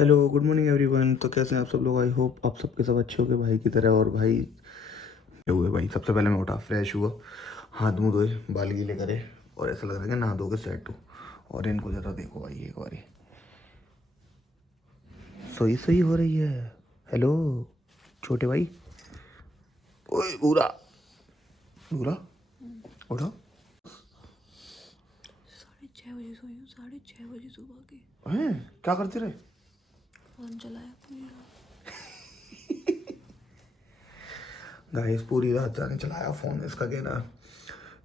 Hello good morning everyone. तो कैसे हैं आप सब लोग? आई होप आप सबके सब अच्छे हो गए भाई की तरह। और भाई क्या हुए भाई, सबसे पहले मैं उठा, फ्रेश हुआ, हाथ मुँह धोए, बाल गीले करे और ऐसा लग रहा है कि नहा धो के सेट हो। और इनको ज़रा देखो भाई एक बारी, सोई सोई हो रही है। हेलो छोटे भाई। ओए पूरा पूरा उठो। 6:30 सोई हूँ, 6:30 सुबह के। हैं क्या करते रहे? फोन चलाया पूरी रात। गाइस पूरी रात जाने चलाया फ़ोन। इसका कहना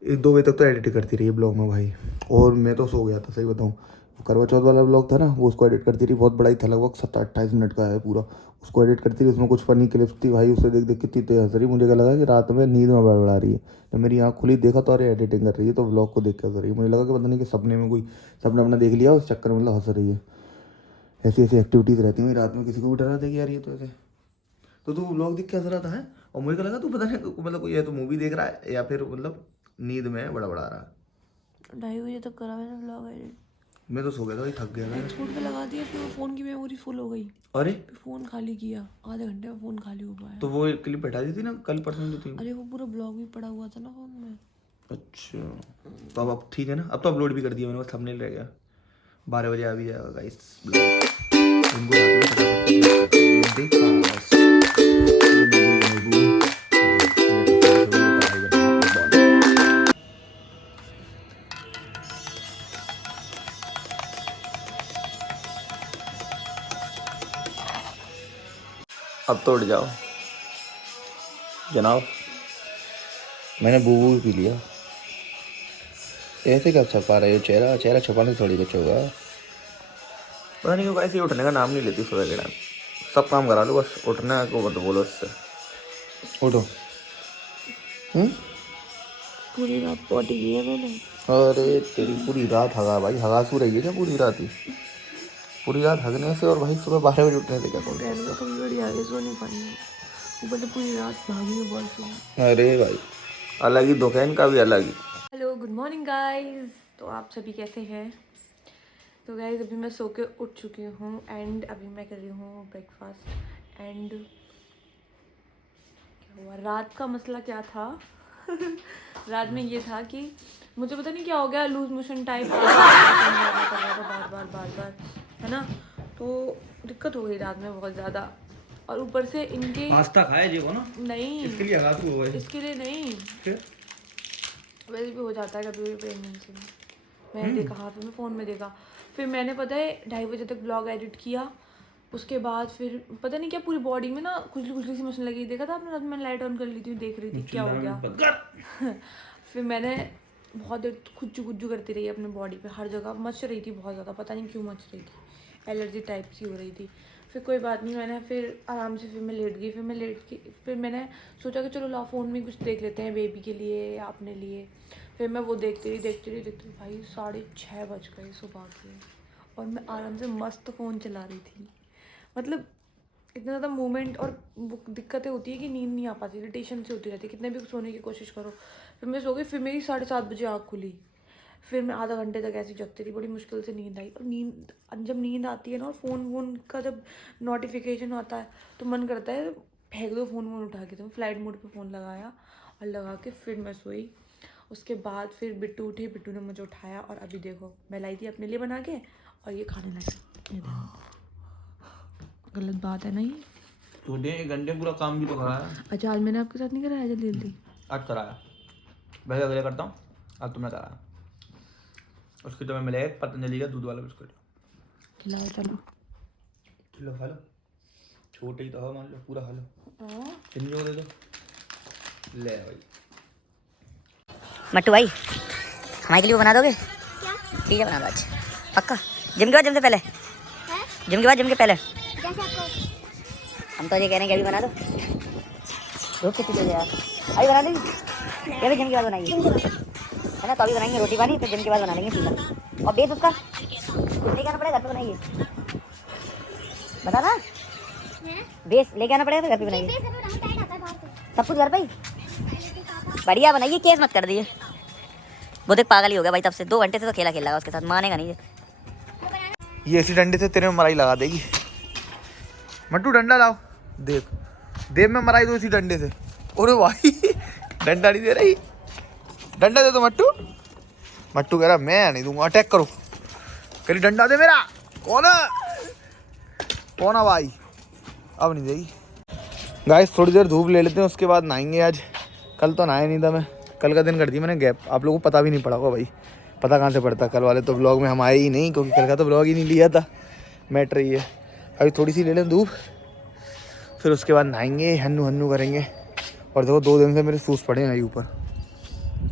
1-2 बजे तक तो एडिट करती रही ब्लॉग में भाई। और मैं तो सो गया था, सही बताऊँ। वो करवा चौथ वाला ब्लॉग था ना, वो उसको एडिट करती रही। बहुत बड़ा ही था, लगभग 27-28 मिनट का है पूरा। उसको एडिट करती रही, उसमें कुछ फनी क्लिप्स थी भाई। उसे देख देख कितनी तेज हंस रही। मुझे क्या लगा कि रात में नींद में बड़बड़ा रही है। जब मेरी आँख खुली देखा तो अरे एडिटिंग कर रही है, तो ब्लॉग को देख के हंस रही है। मुझे लगा कि पता नहीं कि सपने में कोई सपना अपना देख लिया, उस चक्कर में मतलब हंस रही है। ऐसी ऐसी एक्टिविटीज़ रहती हैं रात में, किसी को भी डरा देगी यार ये तो ऐसे। तो तू व्लॉग देख के हंस रहा था है? और मुझे क्या लगा तू पता नहीं मतलब कोई, या तो मूवी देख रहा है या फिर मतलब नींद में बड़बड़ा रहा है। 2:30 तक करा मैंने व्लॉग एडिट। मैं तो सो गया था भाई, थक गया था। एक्सपोर्ट पे लगा दिया, फिर वो फ़ोन की मेमोरी फुल हो गई। अरे फिर फ़ोन खाली किया, आधे घंटे में फ़ोन खाली हो पाया। तो वो एक क्लिप बैठा दी थी ना कल परसों जो थी। अरे वो पूरा ब्लॉग भी पड़ा हुआ था ना फ़ोन में। अच्छा तो अब ठीक है ना, अब तो अपलोड भी कर दिया मैंने, बस थंबनेल रह गया। 12 बजे आ भी जाएगा गाइस ब्लॉग। उनको रात में फटाफट से upload कर देंगे। देखा बस। ये मैं भी मैं भी मैं तो फ्रेश हो गया, कढ़ाई बनाई फुटबॉल। अब तो उठ जाओ जनाब। मैंने बूबू भी पी लिया। ऐसे क्या छपा रहे हो? चेहरा चेहरा छुपाने से थोड़ी कुछ होगा। पता नहीं क्यों ऐसे ही उठने का नाम नहीं लेती सुबह के टाइम। सब काम करा लो, बस उठना को मत बोलो इससे। उठो। पूरी रात पॉटी की है मैंने। अरे तेरी पूरी रात हगा भाई, हगासू रही है क्या पूरी रात ही? पूरी रात हगने से और भाई सुबह 12 बजे उठने से क्या तोड़ बहन सकता का कभी बड़ी आगे सो नहीं पाई हूँ। ऊपर से पूरी रात भागी है वॉशरूम। है? अरे भाई अलग ही दुख है इनका भी, अलग ही। Hello good morning guys. तो आप सभी कैसे हैं? तो गाइस अभी मैं सो के उठ चुकी हूँ एंड अभी मैं कर रही हूँ ब्रेकफास्ट। एंड क्या हुआ, रात का मसला क्या था? रात में ये था कि मुझे पता नहीं क्या हो गया, लूज मोशन टाइप बार बार बार बार, है ना। तो दिक्कत हो गई रात में बहुत ज़्यादा। और ऊपर से इनके पास्ता खाया जी वो ना, नहीं, इसके लिए हगासू हुआ है। इसके लिए नहीं, फिर वैसे भी हो जाता है कभी कभी प्रेगनेंसी में। मैंने देखा, हाँ, फिर मैं फ़ोन में देखा। फिर मैंने पता है 2:30 बजे तक ब्लॉग एडिट किया। उसके बाद फिर पता नहीं क्या पूरी बॉडी में ना खुजली खुजली सी मचने लगी। देखा था आपने रात में? मैंने लाइट ऑन कर ली थी, देख रही थी क्या हो गया। फिर मैंने बहुत देर खुज्जू खुज्जू करती रही अपनी बॉडी पे, हर जगह मच रही थी बहुत ज़्यादा, पता नहीं क्यों मच रही थी, एलर्जी टाइप सी हो रही थी। फिर कोई बात नहीं, मैंने फिर आराम से फिर मैं लेट गई। फिर मैंने सोचा कि चलो ला फ़ोन में कुछ देख लेते हैं बेबी के लिए या अपने लिए। फिर मैं वो देखती रही भाई 6:30 बज गए सुबह के। और मैं आराम से मस्त फ़ोन चला रही थी। मतलब इतना ज़्यादा मूवमेंट और वो दिक्कतें होती है कि नींद नहीं आ पाती, इरिटेशन से होती रहती है कितने भी सोने की कोशिश करो। फिर मैं सो गई। फिर मेरी 7:30 बजे आँख खुली। फिर मैं आधा घंटे तक ऐसे जगती रही, बड़ी मुश्किल से नींद आई। और जब नींद आती है ना और फ़ोन वोन का जब नोटिफिकेशन आता है तो मन करता है फेंक दो फ़ोन वोन उठा के। तो फ्लाइट मोड पे फ़ोन लगाया और लगा के फिर मैं सोई। उसके बाद फिर बिट्टू उठी, बिट्टू ने मुझे उठाया और अभी देखो मैं लाई थी अपने लिए बना के और ये खाने लगा। ये देखो गलत बात है ना ये। तूने 1 घंटे पूरा काम भी तो कराया। अच्छा आज मैंने आपके साथ नहीं कराया जल्दी जल्दी? आज कराया, वैसे अगले करता हूँ, आज तुमने कराया। उसकी तो मैं मिला एक पतंजलि का दूध वाला बिस्कुट। खिलाओ चलो। चलो खा लो, छोटे ही तो हो मान लो, पूरा खा लो। चिंजो दे दो, ले भाई। मट्टू भाई हमारे के लिए वो बना दोगे? क्या? पिज़्ज़ा बना दो आज पक्का। जिम के बाद, जिम से पहले, जिम के बाद, जिम के पहले। जैसे आपको हम तो ये कह रहे हैं कि अभी बना दो। धूप कितनी तेज है यार, अभी बना देंगे या फिर जिम के बाद बनाएंगे? है ना, तो अभी बनाएंगे रोटी पानी, फिर जिम के बाद बना लेंगे पिज़्ज़ा। और बेस उसका लेके आना पड़ेगा, घर पे बनाइए। बता ना, बेस लेके आना पड़ेगा, फिर घर पे बनाइए। सब कुछ घर पे ही बढ़िया बनाइए, केस मत कर दिए। वो देख पागल ही हो गया भाई, तब से 2 घंटे से तो खेला खेल रहा है उसके साथ, मानेगा नहीं। ये ऐसी डंडे से तेरे में मलाई लगा देगी। मट्टू डंडा लाओ। देख देव में मराई दो इसी डंडे से। अरे भाई डंडा नहीं दे रही, डंडा दे दो मट्टू। मट्टू कह रहा मैं नहीं दूंगा, अटैक करो। करी डंडा दे मेरा। कौन है कौन है भाई? अब नहीं देगी। गाइस थोड़ी देर धूप ले लेते हैं, उसके बाद नहाएंगे। आज कल तो नहाया नहीं था मैं, कल का दिन कर दी मैंने गैप। आप लोगों को पता भी नहीं पड़ा होगा भाई, पता कहाँ से पड़ता। कल वाले तो ब्लॉग में हम आए ही नहीं, क्योंकि कल का तो ब्लॉग ही नहीं लिया था। मैटर ये है अभी थोड़ी सी ले लें धूप, फिर उसके बाद नहाएंगे, हन्नू हन्नू करेंगे। और देखो 2 दिन से मेरे सूस पड़े हैं ऊपर,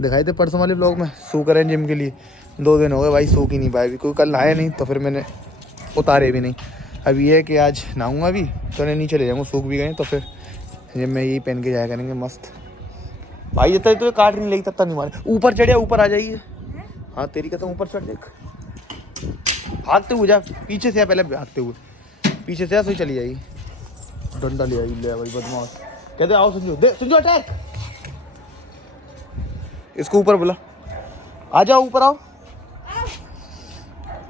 दिखाई थे परसों वाले ब्लॉग में। सू करें जिम के लिए, 2 दिन हो गए भाई सूख ही नहीं पाए। क्योंकि कल नहाया नहीं तो फिर मैंने उतारे भी नहीं। अब ये है कि आज नहाऊंगा भी तो नहीं नीचे ले जाऊँगा, सूख भी गए तो फिर जिम में यही पहन के जाया करेंगे मस्त। भाई जब तक तो काट नहीं लगी तब तक नहीं मारे। ऊपर चढ़िया, ऊपर आ जाइए। हाँ तेरी कसम ऊपर चढ़ देख, भागते हुए जा, पीछे से पहले भागते हुए पीछे से सही चली जाएगी। डंडा ले आई ले भाई बदमाश। कहते आओ संजू, दे संजू अटैक। इसको ऊपर बुला, आ जाओ ऊपर आओ।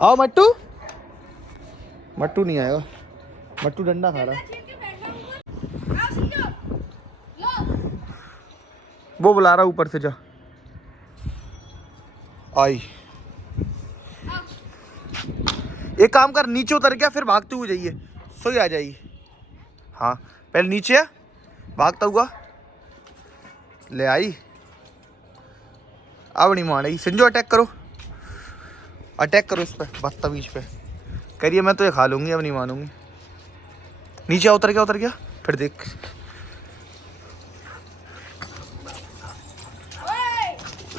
आओ मट्टू। मट्टू नहीं आएगा, मट्टू डंडा खा रहा है। वो बुला रहा ऊपर से, जा आई। एक काम कर, नीचे उतर गया फिर भागते हुए जाइए, सोई आ जाइए। हाँ पहले नीचे है, भागता हुआ ले आई। अब नहीं मारेगी। संजू अटैक करो, अटैक करो इस पे, बदतमीज पे करिए। मैं तो ये खा लूंगी, अब नहीं मानूंगी। नीचे उतर गया फिर देख।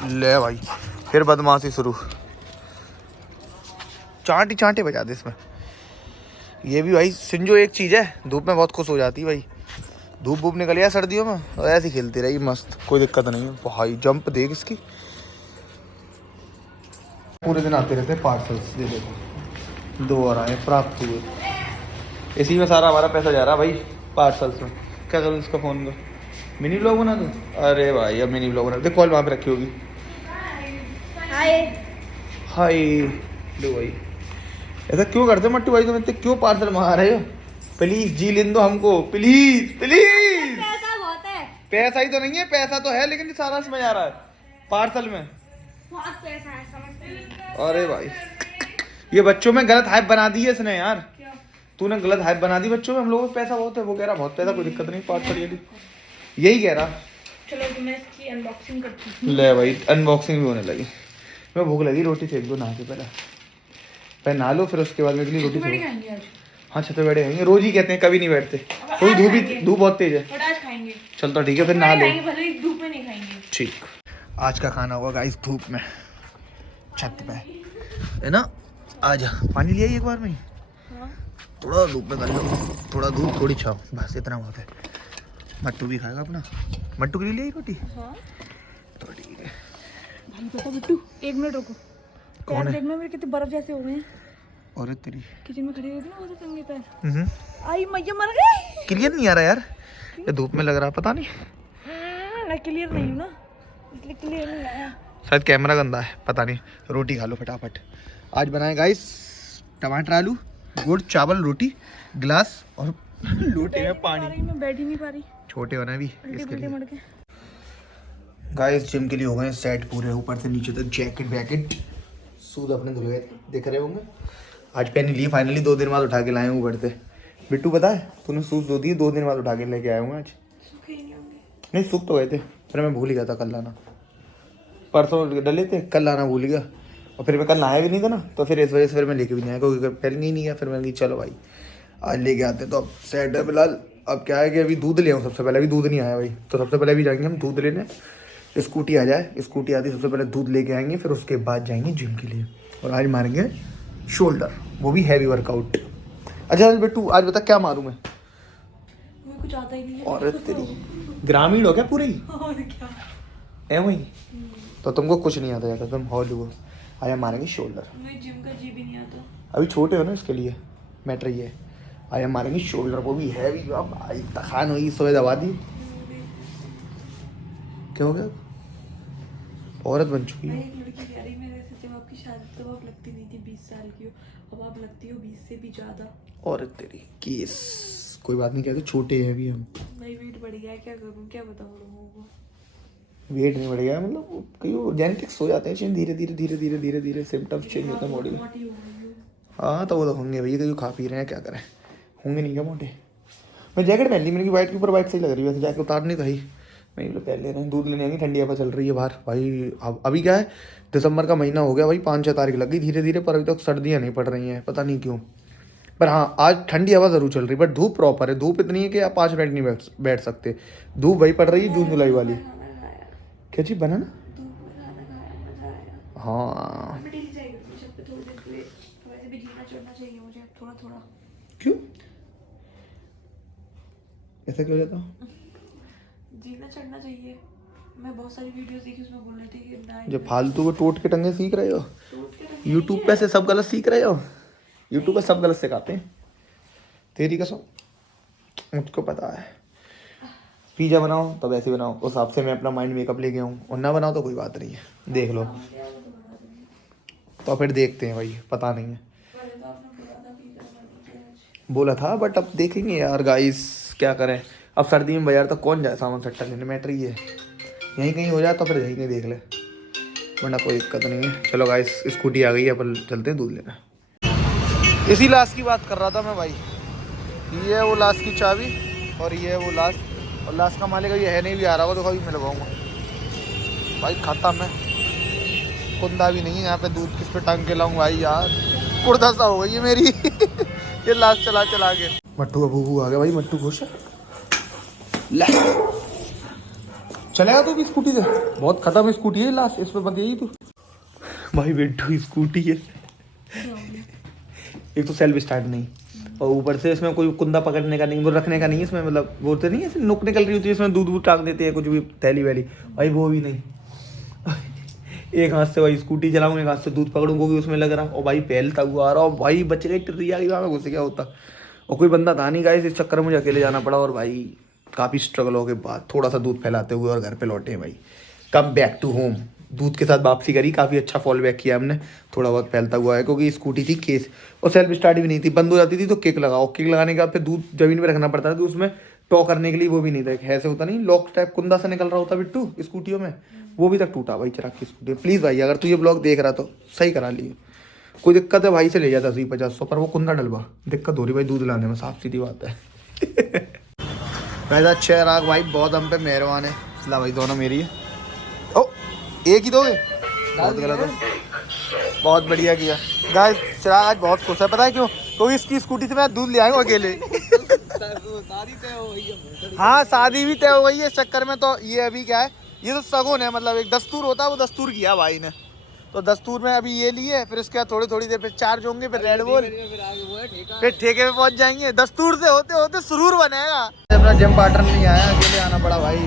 ले भाई फिर बदमाशी शुरू, चांटे बजा दे इसमें। ये भी भाई सिंजो एक चीज़ है, धूप में बहुत खुश हो जाती है भाई। धूप वूप निकल गया सर्दियों में और ऐसे ही खेलती रही मस्त, कोई दिक्कत नहीं है भाई। जंप देख इसकी, पूरे दिन आते रहते पार्सल्स। दे देखो 2 और आए प्राप्त हुए, इसी में सारा हमारा पैसा जा रहा भाई पार्सल्स में। क्या करूँ इसका फ़ोन का, मिनी ब्लॉग बना दूँ? अरे भाई अब मिनी ब्लॉग बना दे। कॉल वहाँ पे रखी होगी। हाय लो भाई, ऐसा क्यों करते मट्टू भाई? तुम इतने क्यों पार्सल मंगा रहे हो? प्लीज जी लेन दो हमको, प्लीज प्लीज। पैसा बहुत है। पैसा ही तो नहीं है, पैसा तो है लेकिन सारा इसमें जा रहा है पार्सल में। बहुत पैसा है, समझते नहीं। अरे भाई ये बच्चों में गलत हाइप बना दी है इसने यार। तूने गलत हाइप बना दी बच्चों में। हम लोगों को पैसा बहुत है, वो कह रहा बहुत पैसा, कोई दिक्कत नहीं पार्सल ये यही कह रहा। चलो तो मैं इसकी अनबॉक्सिंग करती हूँ। ले भाई अनबॉक्सिंग भी होने लगी। मैं भूख लगी, रोटी सेक दो नहा के पहले नहा लो, फिर उसके बाद मेरे लिए रोटी खाएंगे आज। हाँ छत पे बैठे खाएंगे, रोज ही कहते हैं, कभी नहीं बैठते। कोई धूप बहुत तेज है। और आज खाएंगे। चल तो ठीक है फिर नहा लो। भले ही धूप में नहीं खाएंगे। ठीक, आज का खाना होगा गाइस धूप में, छत पे है ना। आजा पानी लिया एक बार में ही। हाँ। थोड़ा धूप में कर लो, थोड़ा धूप थोड़ी छाव, बस इतना बहुत है। मट्टू भी खाएगा अपना, मट्टू के लिए लिया रोटी। हाँ। तो ठीक है भाई पता बिट्टू, 1 मिनट रुको। कौन है? देखना मेरे कितने बर्फ जैसे हो गए हैं। और तेरी किचन में खड़ी रहती ना, वो तो चंगे पैर। आई मैया मर गई। क्लियर नहीं आ रहा यार, ये धूप में लग रहा पता नहीं। मैं क्लियर नहीं हूँ ना, इसलिए क्लियर नहीं आया। शायद कैमरा गंदा है, पता नहीं। रोटी खा लो फटाफट। आज बनाए गाइस टमाटर आलू, गुड़ चावल रोटी, गिलास और लोटे में पानी। मैं बैठ ही नहीं पा रही, छोटे बना भी उल्टे इसके पुल्टे लिए। मर के। गाइस जिम के लिए हो गए सेट पूरे, ऊपर से नीचे तक जैकेट वैकेट सूद अपने धुल गए थे, देख रहे होंगे। आज पहन लिए फाइनली, 2 दिन बाद उठा के लाए हूँ ऊपर से। बिट्टू पता है तूने सूज धो दिए, 2 दिन बाद उठा के लेके आया हूँ आज। सूखे ही नहीं होंगे। नहीं सूख तो गए थे, फिर मैं भूल ही गया था कल लाना। परसों डले थे, कल लाना भूल गया। और फिर मैं कल नहाया भी नहीं था ना, तो फिर इस वजह से फिर मैं लेके भी नहीं आया, क्योंकि पहन ही नहीं गया। फिर मैंने कहा चलो भाई आज लेके आते। तो अब सेट है फिलहाल। अब क्या है कि अभी दूध ले आऊँ सबसे पहले, अभी दूध नहीं आया भाई, तो सबसे पहले अभी जाएंगे हम दूध लेने। स्कूटी आ जाए, स्कूटी आती सबसे पहले दूध लेके आएंगे, फिर उसके बाद जाएंगे जिम के लिए। और आज मारेंगे शोल्डर, वो भी हैवी वर्कआउट। अच्छा बिट्टू आज बता क्या मारूं मैं? मुझे कुछ आता ही नहीं है। और तेरी ग्रामीण हो क्या पूरे ही? और क्या है वही तो तुमको कुछ नहीं आता जाता, तुम हॉल हो। आज हम मारेंगे शोल्डर। मुझे जिम का जी भी नहीं आता। अभी छोटे हो ना इसके लिए, मैटर ये है। आज हम मारेंगे शोल्डर, वो भी हैवी। अब आई तखान हुई, सोए दबा दी। क्या हो गया? औरत बन चुकी है। एक लड़की कह रही मेरे से, जब आपकी शादी तब आप लगती नहीं थी 20 साल की हो, अब आप लगती हो 20 से भी ज्यादा। औरत तेरी केस कोई बात नहीं, कहते छोटे हैं अभी हम। भाई वेट बढ़ गया है, क्या करूँ, क्या बताऊँ लोगों को। वेट नहीं बढ़ेगा, मतलब कई जेनेटिक्स हो जाते हैं, धीरे धीरे धीरे धीरे धीरे धीरे सिम्टम्स चेंज होते हैं बॉडी में। मोटी हो गई हूँ। हाँ तो वो तो होंगे भैया, कहीं खा पी रहे हैं, क्या करें, होंगे नहीं क्या मोटे। मैं जैकेट पहन ली, मेरी वाइट के ऊपर वाइट सही लग रही है, वैसे जैकेट उतारनी तो ही। मैं लोग पहन ले रहे हैं, दूध लेने आएंगे, ठंडी हवा चल रही है बाहर भाई। अब अभी क्या है, दिसंबर का महीना हो गया भाई, 5-6 तारीख लग गई धीरे धीरे, पर अभी तक सर्दियाँ नहीं पड़ रही हैं, पता नहीं क्यों। पर हाँ आज ठंडी हवा ज़रूर चल रही है, बट धूप प्रॉपर है, धूप इतनी है कि आप 5 मिनट नहीं बैठ सकते। धूप वही पड़ रही है जून जुलाई वाली। क्या चीज़ बना ना? हाँ मैं डेली जाएगी छत पे थोड़ी देर के लिए, वैसे भी जीना चढ़ना चाहिए मुझे थोड़ा थोड़ा। क्यों ऐसा क्यों हो जाता? जीना चढ़ना चाहिए। मैं बहुत सारी वीडियोस देखी, उसमें बोल रहे थे कि ना जब फालतू को टोट के टंगे सीख रहे हो, टूट के रखिए। यूट्यूब पे से सब गलत सीख रहे हो, यूट्यूब पे सब गलत सिखाते हैं। तेरी कसम, मुझको पता है। पिज़्ज़ा बनाओ तब ऐसे बनाओ, उस हिसाब से मैं अपना माइंड मेकअप लेके आऊँ, और ना बनाओ तो कोई बात नहीं है, देख लो। तो फिर देखते हैं भाई, पता नहीं है, पहले तो आपने बोला था पिज़्ज़ा बनाने के आज। बोला था, बट अब देखेंगे यार गाइस, क्या करें। अब सर्दी में बाजार तक कौन जाए सामान सट्टा लेने, मैटर ही है। यहीं कहीं हो जाए तो फिर यहीं कहीं देख ले, वरना कोई दिक्कत नहीं है। चलो गाइस, स्कूटी आ गई है, अपन चलते हैं दूध लेना। इसी लास्ट की बात कर रहा था मैं भाई, ये है वो लास्ट की चाबी, और ये है वो लास्ट, और लास्ट का मालिक ये है नहीं, भी आ रहा होगा तो कभी मैं लगाऊंगा भाई। खाता मैं कुंदा भी नहीं है यहाँ पे, दूध किस पे टांग के लाऊं भाई यार, कुर्ता सा हो गई है मेरी ये लास्ट चला चला के। मट्टू का बूबू आ गया भाई, मट्टू खुश है। ले चलेगा तू भी स्कूटी से, बहुत खत्म स्कूटी है लास्ट, इस पे मत यही तू भाई। बिट्टू स्कूटी है, एक तो सेल्फ स्टार्ट नहीं, और ऊपर से इसमें कोई कुंदा पकड़ने का नहीं, वो रखने का नहीं है इसमें, मतलब बोलते नहीं है नुक निकल रही होती है इसमें, दूध वूध टांग देते हैं कुछ भी, थैली वैली भाई, वो भी नहीं। एक हाथ से भाई स्कूटी चलाऊँ, एक हाथ से दूध पकड़ूँ, वो भी उसमें लग रहा, और भाई फैलता हुआ आ रहा, और भाई बच गई टिर्री आ गई वहाँ में, घुस गया होता, और कोई बंदा था नहीं गाइस, इस चक्कर में मुझे अकेले जाना पड़ा, और भाई काफ़ी स्ट्रगलों के बाद थोड़ा सा दूध फैलाते हुए और घर पे लौटे भाई। कम बैक टू होम, दूध के साथ वापसी करी, काफ़ी अच्छा फॉल बैक किया हमने, थोड़ा बहुत फैलता हुआ है, क्योंकि स्कूटी थी केस, और सेल्फ स्टार्ट भी नहीं थी, बंद हो जाती थी तो किक लगाओ, किक लगाने के बाद फिर दूध जमीन पे रखना पड़ता था, तो उसमें टॉ करने के लिए वो भी नहीं था, ऐसे होता नहीं लॉक टाइप कुंदा से निकल रहा होता बिट्टू स्कूटियों में, वो भी तक टूटा भाई चिराग की स्कूटी। प्लीज़ भाई अगर तू ये ब्लॉग देख रहा तो सही करा लिए, कोई दिक्कत है भाई से ले जाता 10-50 पर वो कुंदा डलवा, दिक्कत हो रही भाई दूध लाने में, साफ सीधी बात है। वैसा चिराग भाई बहुत हम पे मेहरबान है, ला भाई दोनों मेरी है। ओ एक ही दोगे, बहुत गलत है, बहुत बढ़िया किया गाइस। चिराग आज बहुत खुश है, पता है क्यों? क्योंकि इसकी स्कूटी से मैं दूध ले आऊँ अकेले। हाँ शादी भी तय हो गई है, इस चक्कर में तो ये अभी क्या है, ये तो सगुन है, मतलब एक दस्तूर होता है, वो दस्तूर किया भाई ने, तो दस्तूर में अभी ये लिए, फिर इसके बाद थोड़ी देर फिर चार्ज होंगे, फिर रेड बुल, फिर ठेके पे पहुंच जाएंगे, दस्तूर से होते होते सुरूर बनेगा। अपना जिम पार्टनर नहीं आया, अकेले आना पड़ा भाई,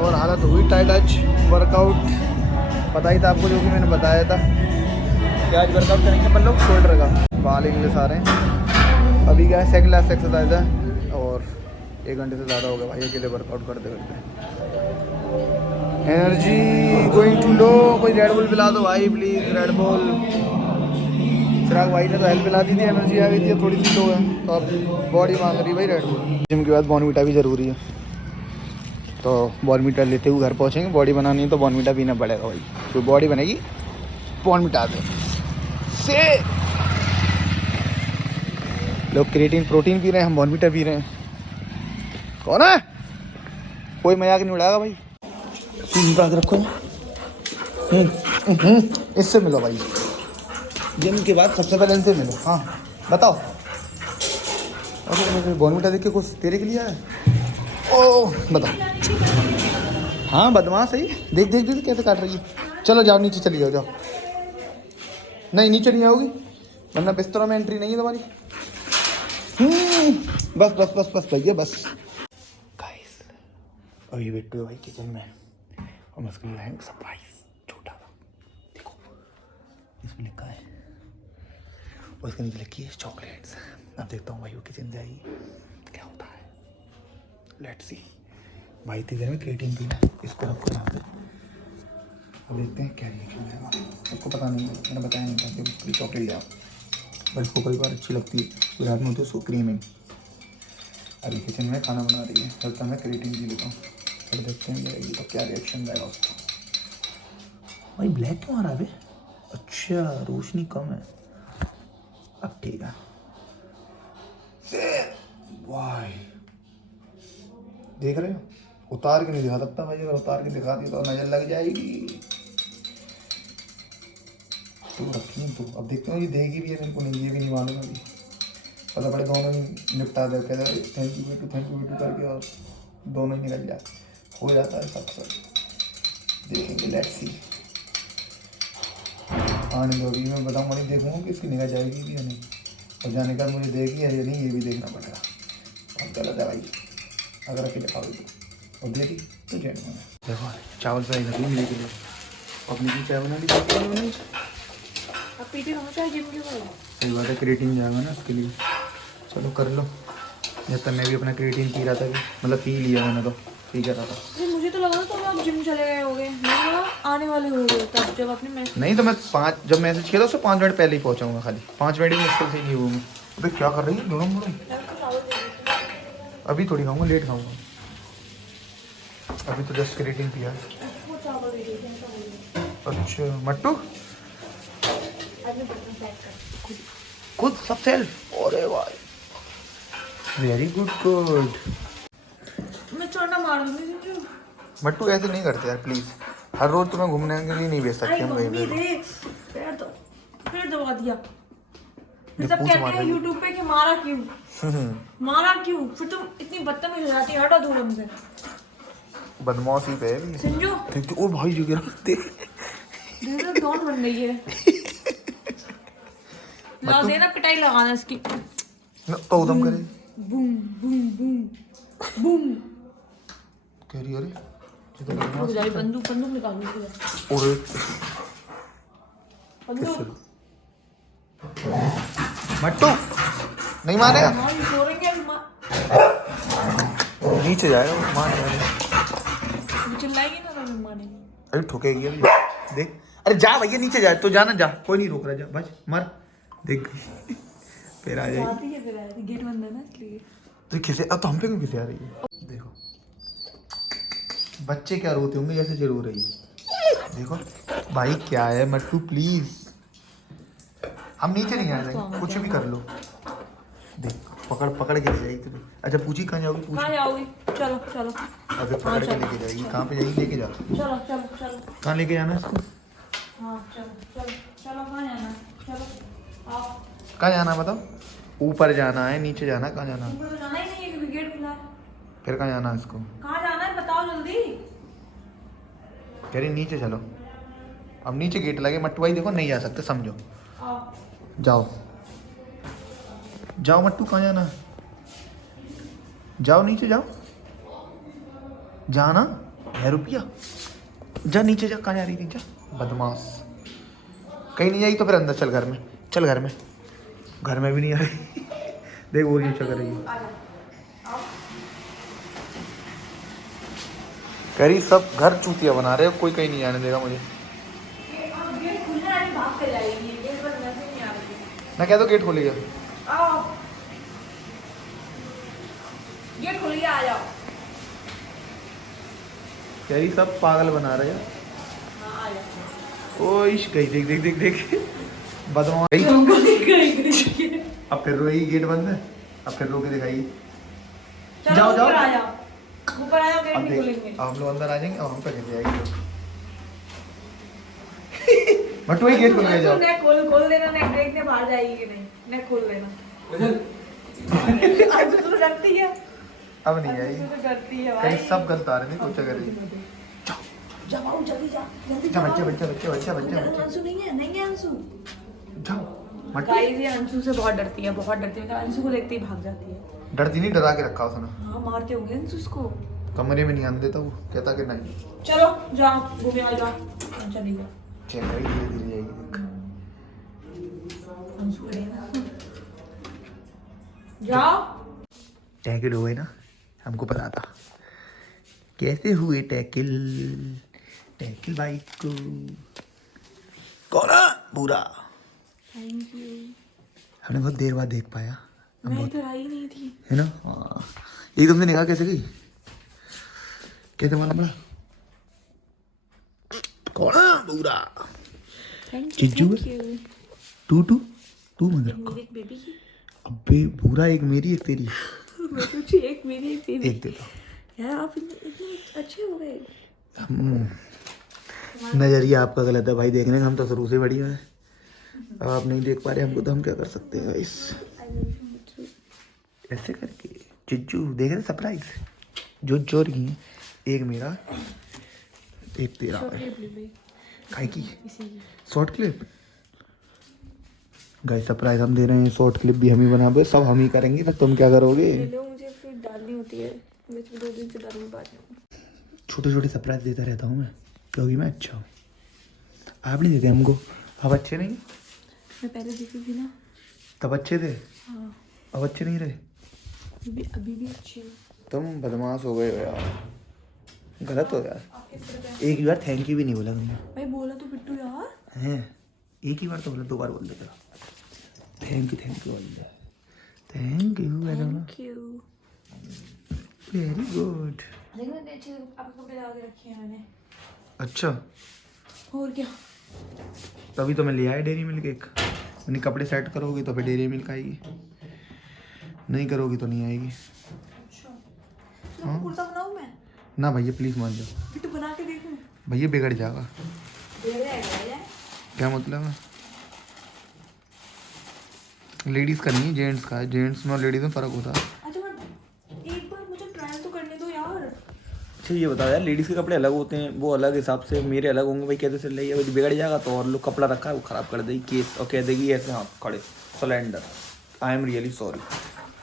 और हालत हुई टाइट। आज वर्कआउट पता ही था आपको, जो कि मैंने बताया था कि आज वर्कआउट करेंगे अपन लोग शोल्डर का, बाल इंग्लिश आ रहे हैं। अभी क्या है, सेकंड लास्ट एक्सरसाइज है, और 1 घंटे से ज़्यादा हो गया भाई अकेले वर्कआउट करते करते। एनर्जी गोइंग टू लो, कोई रेड बुल पिला दो भाई प्लीज़, रेड बुल। चिराग भाई ने तो हेल्प पिला दी थी, एनर्जी आ गई थी, थोड़ी सी लो है, तो अब बॉडी मांग रही भाई रेड बुल। जिम के बाद बॉर्नविटा भी ज़रूरी है, तो बॉर्नविटा लेते हुए घर पहुँचेंगे, बॉडी बनानी है तो बॉर्नविटा पीना पड़ेगा भाई, तो बॉडी बनेगी बॉर्नविटा से। लोग क्रिएटिन प्रोटीन पी रहे हैं, हम बॉर्नविटा पी रहे हैं, कौन है? कोई मजाक नहीं उड़ाएगा भाई, सीधी बात रखो। इससे मिलो भाई, जिम के बाद सबसे पहले इनसे मिलो। हाँ बताओ, अरे बॉर्नविटा देख के कुछ तेरे के लिए आया? ओह बताओ। हाँ बदमाश है, देख देख देख कैसे काट रही है। चलो जाओ नीचे, चली जाओ, जाओ। नहीं नीचे नहीं आओगी, वरना बिस्तरों में एंट्री नहीं है तुम्हारी। बस बस बस बस भैया बस। गाइस अभी बिट्टू है भाई किचन में, और मैं उसके लिए लाया सरप्राइज छोटा सा, देखो इसमें लिखा है, और इसके नीचे लिखी है चॉकलेट्स। अब देखता हूँ भाई वो किचन जाएगी क्या होता है, लेट्स सी। भाई इतनी देर में क्रिएटिन पीना है, इसको रखो यहाँ पे, अब देखते हैं क्या रिएक्शन आएगा। उसको पता नहीं है, मैंने बताया नहीं था कि उसकी चॉकलेट लिया, पर इसको कई बार अच्छी लगती है, रात में होती है उसको क्रीमिंग, अभी किचन में खाना बना रही है, चलता मैं क्रिएटिन पी लेता हूँ, फिर देखते हैं जाएगी तो क्या रिएक्शन रहेगा उसका। भाई ब्लैक क्यों आ रहा है बे? अच्छा रोशनी कम है, अब ठीक है। भाई देख रहे हो, उतार के नहीं दिखा सकता भाई, अगर उतार के दिखा दी तो नजर लग जाएगी। तो रखी है तो अब देखते हो ये देगी भी है मेरे को, नहीं ये भी नहीं मालूम अभी, पता पड़े दोनों ही निपटा दे, कहते थैंक यू बेटू करके और दोनों ही निकल जाए, हो जाता है सब सब। देखेंगे लेट्स सी, आने दो अभी मैं बताऊँगा, नहीं देखूँगा कि इसकी निगाह जाएगी भी या नहीं, और जाने का मुझे देगी है या नहीं ये भी देखना पड़ेगा। बहुत गलत है भाई अगर अकेले खाओगे तो, और देगी तो जैन में देखो चावल फ्राई कर लूँ मेरे के लिए, अपनी की चाय बना ली। अब पीते कहाँ चाहे जिम के बाद। सही बात है, क्रिएटिन जाएगा ना उसके लिए, चलो कर लो। जब तक मैं भी अपना क्रिएटिन पी रहा था, मतलब पी लिया मैंने तो, पी कर रहा था। अरे मुझे तो लगा तो आप जिम चले गए होगे, मुझे लगा आने वाले होगे तब जब आपने मैसेज। नहीं तो मैं जब मैसेज किया था उससे 5 मिनट पहले ही पहुँचाऊँगा, खाली 5 मिनट ही मुश्किल से नहीं हुआ मैं। अबे क्या कर रही है दोनों मुड़ो, अभी थोड़ी खाऊँगा, लेट खाऊँगा, अभी तो जस्ट क्रिएटिन पिया। अच्छा मट्टू खुद सब सेल्फ, अरे भाई वेरी गुड गुड। मैं चढ़ना मार दूंगी। मट्टू ऐसे नहीं करते यार प्लीज, हर रोज तुम्हें घूमने के लिए नहीं भेज सकते हम कहीं पे। फिर दबा दिया, फिर ये सब पूछ कहते मार हैं रही है। यूट्यूब पे कि मारा क्यों मारा क्यों, फिर तुम इतनी बदतमीज हो जाती है, हटा दूर हमसे। बदमाशी पे है संजू देख, ओ भाई जो गिरा देख, डॉन बन गई है। ला देना पिटाई लगाना इसकी, तो उदम करे बूम बूम बूम बूम। कह रही अरे ये तो रुक बदमाश जा, बंदूक निकाल दो। और बंदूक मट्टू नहीं मानेगा, हमारी छोड़ेंगे नीचे जाएगा वो, मान चिल्लाएगी ना तो हम मानेंगे। अरे ठोकेगी अभी देख, अरे जा भैया नीचे जा, तो जाना जा, कोई नहीं रोक रहा, जा बच मर, देख गई फिर आ जाएगी। आती है, फिर आती, गेट बंद है ना इसलिए। तो किसे अब तो हम पे क्यों किसे आ रही है, देखो बच्चे क्या रोते होंगे जैसे जे रो रही है, देखो भाई क्या है मट्टू प्लीज, हम नीचे नहीं आ जाएंगे, कुछ भी कर लो, देख पकड़ के ले जाएगी तुम्हें। अच्छा पूछी कहाँ जाओगी, पूछ कहाँ जाओगी, चलो चलो अबे पकड़ के लेके जाएगी, कहाँ पे जाएगी, लेके जाओ, चलो चलो चलो। कहाँ लेके जाना है इसको, हाँ चलो चलो चलो, कहाँ जाना है? चलो आओ। कहाँ जाना है बताओ, ऊपर जाना है नीचे जाना है, कहाँ जाना है, ऊपर तो जाना ही नहीं है क्योंकि गेट खुला है। फिर कहाँ जाना है इसको, कहाँ जाना है बताओ जल्दी। कह रही नीचे चलो, अब नीचे गेट लगे मट्टू भाई, देखो नहीं जा सकते समझो, आओ। जाओ जाओ मट्टू, कहाँ जाना है, जाओ नीचे जाओ, जाना है रुपया, जा नीचे जा, कहाँ जा रही थी, जा बदमाश, कहीं नहीं जाएगी तो फिर अंदर चल, घर में चल, घर में भी नहीं आ रही देख वो नीचे कर रही है, आ जा, आओ। कह रही सब घर चूतिया बना रहे हो, कोई कहीं नहीं आने देगा मुझे, गेट खुलना है, भाग के जाएगी, गेट बंद वैसे नहीं आ रही। मैं कह दो गेट खोलेगा, आओ, गेट खुल गया, आ जाओ। कह रही सब पागल बना रहे हैं, हाँ आ जाओ। ओ इश गई, देख देख देख देख बदमाश गई। अब फिर रोएगी, गेट बंद है, अब फिर रो के दिखाएगी, चलो जाओ, जाओ। ऊपर आ जाओ, ऊपर आ जाओ, गेट अब नहीं देख खुलेंगे। अब हम लोग अंदर आ जाएंगे और हम पे कैसे आएगी मट्टू भाई गेट खोल के जाओ, नेक खोल देना, नेक देखने बाहर जाएगी कि नहीं, नेक खोल देना। आज तो डरती है, अब नहीं आज आएगी, तो डरती है कहीं भाई। सब गलत आ रहे थे, कुछ करेगी, जाओ आओ, जल्दी जा, जल्दी जा जाओ। बच्चे अंशु नहीं है अंशु। जाओ मट्टू, गाइस ये अंशु से बहुत डरती है, बहुत डरती है, अंशु को देखते ही भाग जाती है। डरती नहीं, डरा के रखा उसने, हाँ मारते होंगे अंशु उसको। कमरे में नहीं आने देता वो, कहता कि नहीं चलो जाओ, घूमे आ जाओ, चली जाओ। चल भाई धीरे धीरे जाएगी, अंशु खड़ी है ना। जाओ। टैकल हुए ना, हमको पता था कैसे हुए टैकल बाइक को, कौन पूरा थैंक यू। हमने बहुत देर बाद देख पाया, हम मैं बहुत इधर आई नहीं थी। है ना, हाँ। एकदम से निगाह कैसे गई? कैसे मालूम पड़ा? कौन है पूरा? चिज्जू है? टू मदर को। एक बेबी की। अबे पूरा एक मेरी एक तेरी। मैं सोची एक मेरी एक बेबी। एक दे दो यार आप इतने अच्छे हो गए। नजरिया आपका गलत है भाई, देखने का हम तो शुरू से बढ़िया है। अब आप नहीं देख पा रहे हमको तो हम क्या कर सकते हैं गाइस। ऐसे करके चिज्जू देख रहे सरप्राइज जो जोर की एक मेरा एक तेरा है। काय की शॉर्ट क्लिप गाइस सरप्राइज हम दे रहे हैं। शॉर्ट क्लिप भी हम ही बना सब हम ही करेंगे। तो तुम क्या करोगे? मुझे फिर डालनी होती है, मैं 2 दिन से डाल नहीं पाती हूँ। छोटे छोटे सरप्राइज देता रहता हूँ मैं, क्योंकि मैं अच्छा हूँ। आप नहीं देते हमको, आप अच्छे नहीं। मैं पहले देखी थी ना, तब अच्छे थे, हाँ अब अच्छे नहीं रहे। अभी भी अच्छी हूँ। तुम बदमाश हो गए हो यार, गलत हो यार। एक बार थैंक यू भी नहीं बोला तुमने। भाई बोला तो बिट्टू यार हैं एक ही बार तो बोला, 2 बार बोल देते हो। थैंक यू बोल दिया। Thank you very good. देखो इतने अच्छे आपके कपड़े लगा के रखे हैं मैंने। अच्छा और क्या, तभी तो मैं ले आया डेयरी मिल्क एक। मैंने कपड़े सेट करोगी तो फिर डेयरी मिल्क आएगी, नहीं करोगी तो नहीं आएगी। अच्छा तो कुर्ता बनाऊँ मैं? ना भैया प्लीज़ मान जाओ। बिट्टू बना के देखूँ? भैया बिगड़ जाएगा। बिगड़ जाएगा। क्या मतलब है? लेडीज़ का नहीं जेंट्स का है। जेंट्स में और लेडीज़ में फ़र्क होता है। अच्छा बट एक बार मुझे ट्रायल तो करने दो यार। अच्छा ये बताओ यार, लेडीज़ के कपड़े अलग होते हैं, वो अलग हिसाब से, मेरे अलग होंगे भाई। कैसे चल रही है भाई? बिगड़ जाएगा तो और लोग कपड़ा रखा है वो ख़राब कर देगी केस और कह देगी ऐसे हाथ खड़े cylinder. I am really sorry.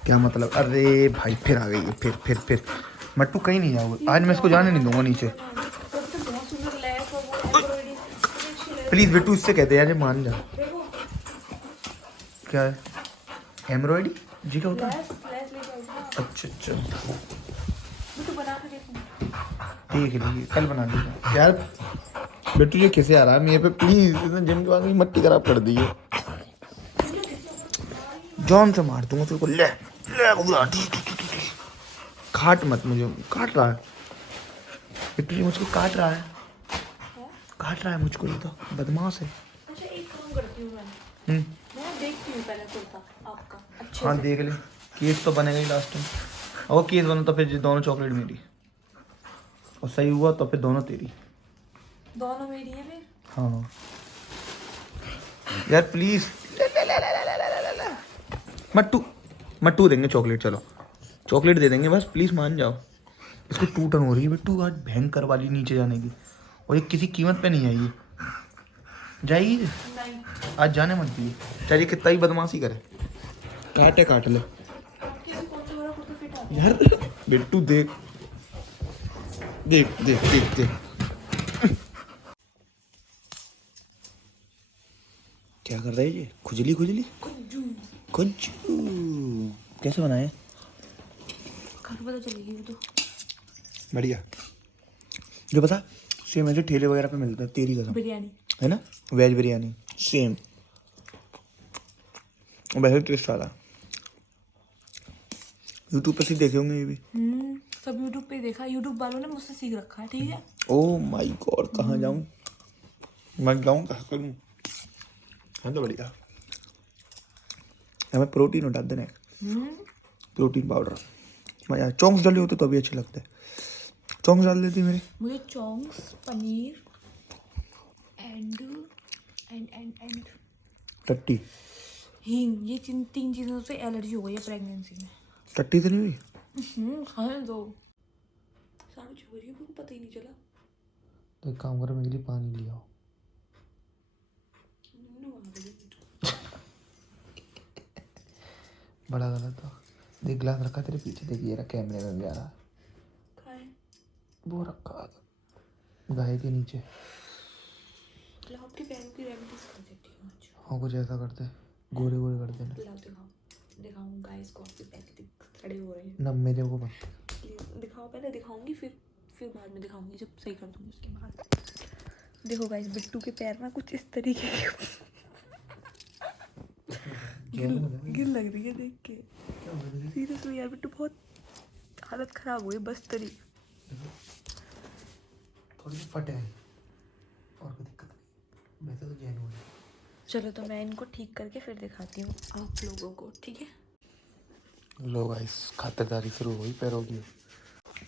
क्या मतलब? अरे भाई फिर आ गई है, फिर मट्टू कहीं नहीं जाओगे आज, मैं इसको जाने नहीं दूंगा नीचे। बहुत सुंदर लैस और वो एम्ब्रॉयडरी अच्छी लग प्लीज़ बिट्टू इससे कहते यार, ये मान जा। देखो क्या है एम्ब्रॉयडरी जी? क्या होता है? लैस लेके आई थी ना। अच्छा बिट्टू बना के देखूँ? ठीक है कल बना लीजिए यार। बिट्टू ये कैसे आ रहा है मेरे पे? प्लीज़ इसने जिम के बाद मेरी मट्टी खराब कर दी है। जॉन से मार दूंगा तेरे को। ले उड़ा खाट मत, मुझे काट रहा है बिट्टू जी, मुझको काट रहा है मुझको। ये तो बदमाश है। अच्छा एक काम करती हूँ मैं देखती हूँ पहले कुर्ता आपका अच्छे हाँ से। देख ले, केस तो बनेगा ही लास्ट में। और केस बना तो फिर दोनों चॉकलेट मेरी, और सही हुआ तो फिर दोनों तेरी। दोनों मेरी है फिर। हाँ यार प्लीज मट्टू देंगे चॉकलेट। चलो चॉकलेट दे देंगे बस, प्लीज मान जाओ। इसको टूटन हो रही है बिट्टू आज भयंकर वाली नीचे जाने की, और ये किसी कीमत पे नहीं आएगी। जाएगी नहीं आज, जाने मत दिए चाहे कितना ही बदमाशी करे। काट ले आपके भी कौन सा वाला कुर्ता फिट आता है? यार। बिट्टू देख देख देख देख देख क्या कर रहे हैं ये? खुजली कुज्जू कैसे बनाए? खा के पता चलेगी वो तो। बढ़िया। जो पता सेम ऐसे ठेले वगैरह पे मिलता है, तेरी कसम बिरयानी है ना, वेज बिरयानी सेम वैसे टेस्ट आ रहा। यूट्यूब पे से देखे होंगे ये भी। सब यूट्यूब पे देखा, यूट्यूब वालों ने मुझसे सीख रखा है। ठीक है ओह माय गॉड, कहाँ जाऊँ मैं, जाऊँ कहाँ करूँ? हाँ तो बढ़िया। हमें प्रोटीन उठा देना है, प्रोटीन पाउडर। मजा चॉन्क्स डाले होते तो अभी अच्छे लगते हैं। चॉन्क्स डाल देती मेरे। मुझे चॉन्क्स पनीर एंड टट्टी हींग, ये 3 चीज़ों से एलर्जी हो गई है प्रेगनेंसी में। टट्टी तो नहीं हुई? खाने दो। 6:30 हो रही है, मुझे पता ही नहीं चला। तो एक काम करो, मेरे लिए पानी ले आओ। बड़ा गलत था। देख गिलास रखा तेरे पीछे, देख ये रहा कैमरे में भी आ रहा। वो रखा गाय के नीचे। आपके पैरों की रेमेडीज कर देती हूँ आज। हाँ कुछ ऐसा करते, गोरे कर देना। दिखाऊँ गाइस को आपके पैर खड़े हो रहे हैं ना मेरे को मत दिखाओ। पहले दिखाऊंगी फिर बाद में दिखाऊंगी, जब सही कर दूंगी उसके बाद। देखो गाइस बिट्टू के पैर ना कुछ इस तरीके के गिर लग रही है देख के। सीरियसली यार बिट्टू बहुत हालत खराब हुई बस्तरी। थोड़ी सी फटे हैं और कोई दिक्कत नहीं, वैसे तो जेन्युइन है। चलो तो मैं इनको ठीक करके फिर दिखाती हूँ आप लोगों को, ठीक है। लो गाइस, खातिरदारी शुरू हुई पैरों की।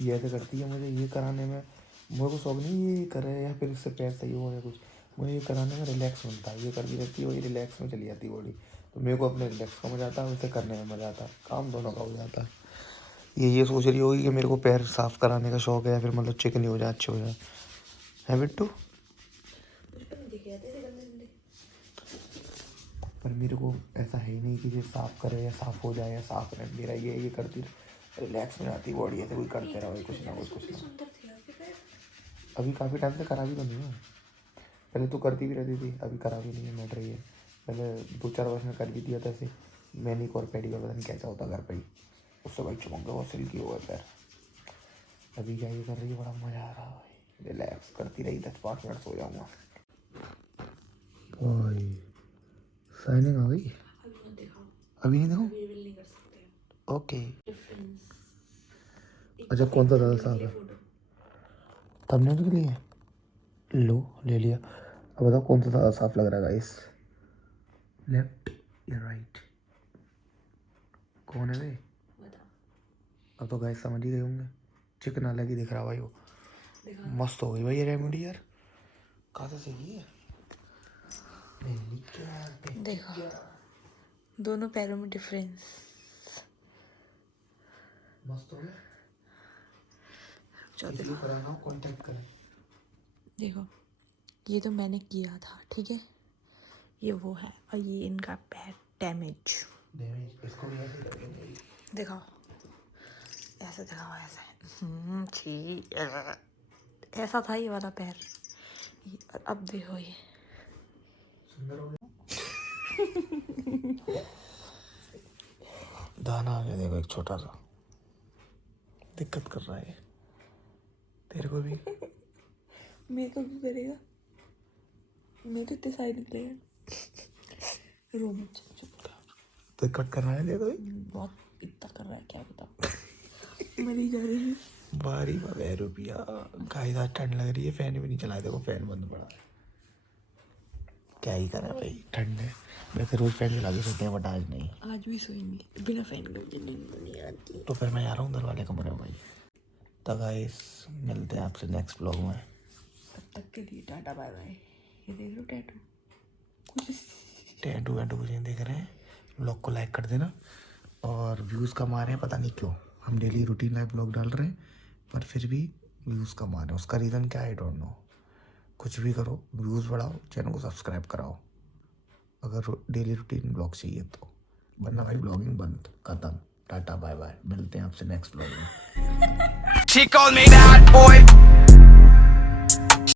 ये ऐसे करती है, मुझे ये कराने में मेरे को शौक नहीं ये करे या फिर इससे पैर सही हो या कुछ, मुझे ये कराने में रिलैक्स मिलता है। ये करती रहती है, वही रिलैक्स में चली जाती है बॉडी। तो मेरे को अपने रिलैक्स का मजा आता है, उसे करने में मजा आता है, काम दोनों का हो जाता है। ये सोच रही होगी कि मेरे को पैर साफ कराने का शौक है या फिर मतलब चिकनी हो जाए, अच्छे हो जाए, है बिट्टू। पर मेरे को ऐसा है ही नहीं कि ये साफ करे या साफ हो जाए या साफ रहे। मेरा ये करती रिलैक्स में आती बॉडी, ऐसे कोई करते रहो कुछ ना कुछ। अभी काफ़ी टाइम से करा भी तो नहीं है, पहले तो करती भी रहती थी, अभी करा भी नहीं है, मैटर ये है। पहले 2-4 वर्ष में कर भी दिया था ऐसे मैनिक्योर पेडिक्योर, पता नहीं कैसा होता घर पे ही, उससे भाई चमक बहुत सिल्की हो गए पैर। अभी क्या ये कर रही है, बड़ा मज़ा आ रहा है भाई, रिलैक्स करती रही, 10-5 मिनट सो जाऊँगा भाई। साइनिंग आ गई, अभी नहीं देखो, ओके। अच्छा कौन सा ज़्यादा साफ है, तब तो लिए लो ले लिया। अब बताओ कौन सा ज़्यादा साफ लग रहा है गाइस, लेफ्ट या राइट, कौन है वे? अब तो गाइस समझ ही गए होंगे, चिकन अलग ही दिख रहा भाई वो। मस्त हो गई भाई ये रेमेडी यार, कहाँ से सीखी है? देखो दोनों पैरों में डिफरेंस। मस्त हो गया, चलो कराना कांटेक्ट करें। देखो ये तो मैंने किया था, ठीक है, ये वो है, और ये इनका पैर डैमेज। इसको भी ऐसे करेंगे, दिखाओ, ऐसे दिखाओ, ऐसे छी, ऐसा था ये वाला पैर, अब देखो ये सुंदर हो गया। दाना आ गया देखो, एक छोटा सा, दिक्कत कर रहा है तेरे को भी। मेरे को भी करेगा, मेरे तो इतने सारे निकले हैं। रो मत, चुप। दिक्कत कर रहा है देखो, बहुत इतना कर रहा है, क्या बताऊँ, मरी जा रही है। बारी बगैर रुपया गाइस, आज ठंड लग रही है, फैन भी नहीं चलाया, देखो फैन बंद पड़ा है, क्या ही करें भाई, ठंड है। वैसे रोज फैन चला के सोते हैं, बट आज नहीं, आज भी सोएंगे बिना फैन के, मुझे नींद नहीं आती। तो फिर मैं जा रहा हूँ दरवाजे कमरे में भाई। तो गाइस मिलते हैं आपसे नेक्स्ट ब्लॉग में, तब तक के लिए टाटा बाय बाय। ये देख लो टैटू वैटू कुछ नहीं देख रहे हैं। ब्लॉग को लाइक कर देना, और व्यूज़ कम आ रहे हैं, पता नहीं क्यों, हम डेली रूटीन लाइफ ब्लॉग डाल रहे हैं पर फिर भी व्यूज़ कम आ रहे हैं, उसका रीज़न क्या आई डोंट नो। कुछ भी करो, व्यूज़ बढ़ाओ, चैनल को सब्सक्राइब कराओ अगर डेली रूटीन ब्लॉग चाहिए तो, वरना भाई ब्लॉगिंग बंद, खत्म, टाटा बाय बाय। मिलते हैं आपसे नेक्स्ट ब्लॉग में। She called me that boy.